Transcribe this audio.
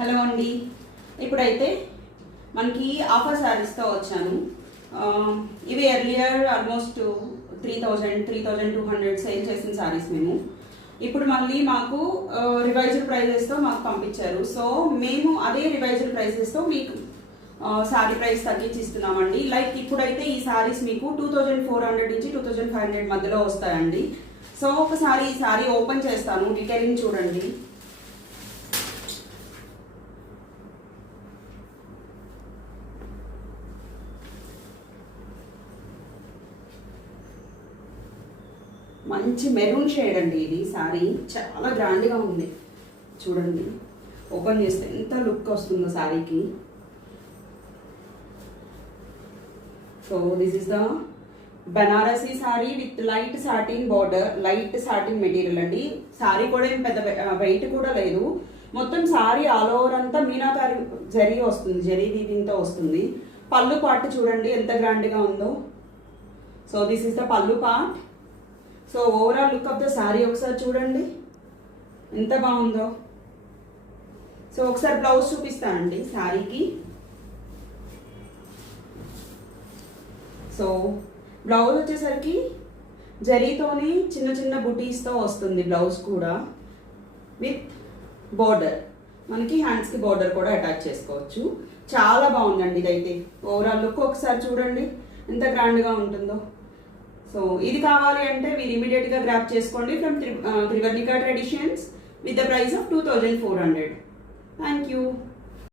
Hello అండి. ఇప్పుడైతే మనకి ఆఫర్ శారీస్తో వచ్చాను. ఇవి ఎర్లియర్ ఆల్మోస్ట్ 3,200 సేల్ చేసిన శారీస్ మేము. ఇప్పుడు మళ్ళీ మాకు రివైజ్డ్ ప్రైజెస్తో మాకు పంపించారు. సో మేము అదే రివైజ్డ్ ప్రైజెస్తో మీకు శారీ ప్రైస్ తగ్గించి ఇస్తున్నామండి. లైక్ ఇప్పుడైతే ఈ శారీస్ మీకు 2,400 నుంచి 2,500 మధ్యలో వస్తాయండి. సో ఒకసారి ఈ శారీ ఓపెన్ చేస్తాను, డీటెయిలింగ్ చూడండి. మంచి మెరూన్ షేడ్ అండి. ఇది శారీ చాలా గ్రాండ్గా ఉంది. చూడండి, ఓపెన్ చేస్తే ఎంత లుక్ వస్తుందో శారీకి. So this is the Banarasi sari with light satin border, light satin material అండి. శారీ కూడా ఏం పెద్ద వెయిట్ కూడా లేదు. మొత్తం శారీ ఆల్ ఓవర్ అంతా మీనాకారి జరీ వస్తుంది, జరీ వీవింగ్తో వస్తుంది. పళ్ళు పార్ట్ చూడండి ఎంత గ్రాండ్గా ఉందో. సో దిస్ ఇస్ ద పళ్ళు part. So overall look of the sari ఒకసారి చూడండి ఎంత బాగుందో. సో ఒకసారి బ్లౌజ్ చూపిస్తానండి శారీకి. సో బ్లౌజ్ వచ్చేసరికి జరీతోని చిన్న చిన్న బుటీస్తో వస్తుంది. బ్లౌజ్ కూడా విత్ బోర్డర్, మనకి హ్యాండ్స్కి బోర్డర్ కూడా అటాచ్ చేసుకోవచ్చు. చాలా బాగుందండి ఇదైతే. ఓవరాల్ లుక్ ఒకసారి చూడండి ఎంత గ్రాండ్గా ఉంటుందో. సో ఇది కావాలి అంటే మీరు ఇమీడియట్గా గ్రాప్ చేసుకోండి from Trivarnika traditions with the price of 2,400. Thank you.